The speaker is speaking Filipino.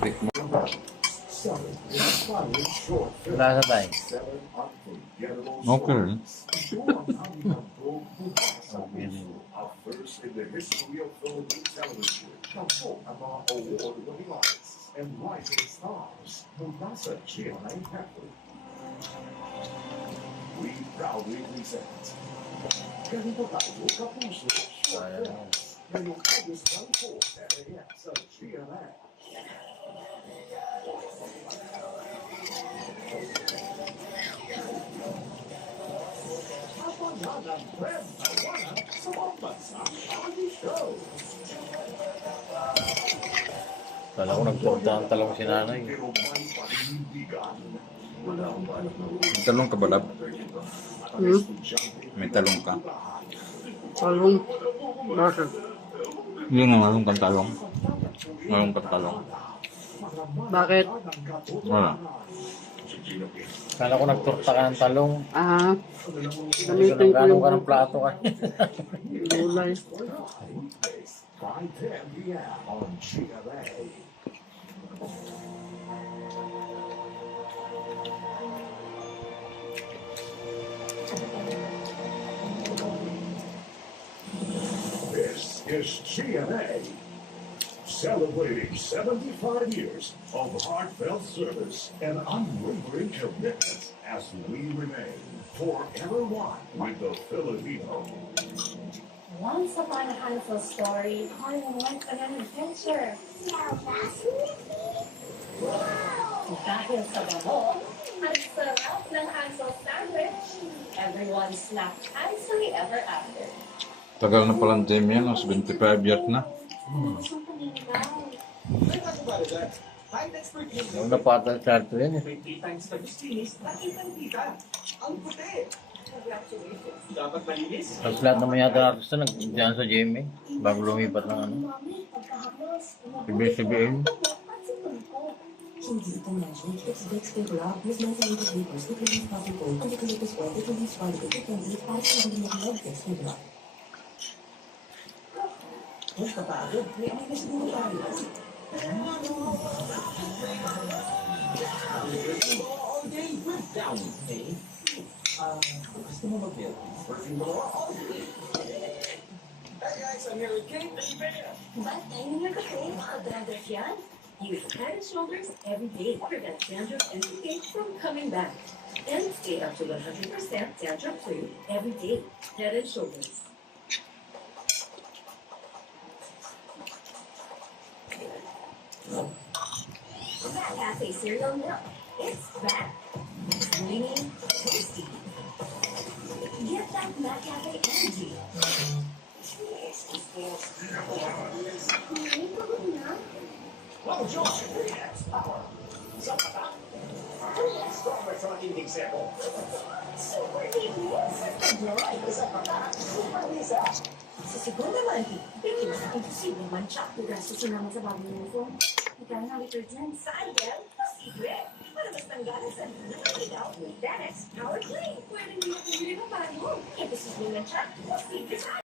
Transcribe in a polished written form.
Click mo. Wala sa tayo. Okay. First in the history of Philippine television, tampok ang mga award-winning artists and rising stars mula sa GMA Network. We proudly present Ganito Tayo Kapuso Showcase ngayong August 24, 10 a.m. sa GMA. Abangan ang brand tawanan sa mga bansang comedy show. Kala ko nagtorta ang talong si nanay. Pero may panindigan. Wala akong anak na May talong ka ba, Lab? May talong ka? Talong. Bakit? Hindi nga malong kang talong. Malong kang talong. Bakit? Wala. Kala ko nagtorta ka ng talong. Ah, Hindi ko gamitin ko nagano yung ka ng plato ka. gulay. 5:10 p.m. on GMA. This is GMA, celebrating 75 years of heartfelt service and unwavering commitment as we remain forever one with the Filipino. Once upon a Hansel story, Harlan went on an adventure. Dahil sa babo, ang sarap ng Hansel sandwich. Everyone snapped happily ever after. Tagal na palang time yan. 75 years na. Yung napatan sa ato yan eh. Tapos lahat naman yata natin sa nagdiyan sa GMA. Bago lumipat ng ano. CBN. Hindi ito management, expects to grab with motivated vehicles to release public gold and the collectors want to release private to candy para sa hindi mag-logdex na grab. Mas kapagod, may amigas din mo tayo. All day, we're down with me. Gusto mo mag-build? Working more all day. Hey guys, I'm here with Kate. But kainin niyo kasi, makadradras yan. Use Head and Shoulders every day. Prevent dandruff and toothache from coming back. And stay up to 100% dandruff-free every day. Head and Shoulders. That Cafe cereal milk. It's back. Creamy, tasty. Get that Mac Cafe energy. Well, George, relax, power. Zapata. Stronger sa matinding sebo. Super genius. Joy, Zapata. Super Lisa. Sa segunda lagi, bikin sa imposible mancha. Gagastos na naman sa bagong uniform. Ikaw na detergent sa Idel, posible. Para mas tanggalan sa nangyayagaw with Danex Power Clean. Pwede nyo pumili ng bago. Imposible mancha, posible sa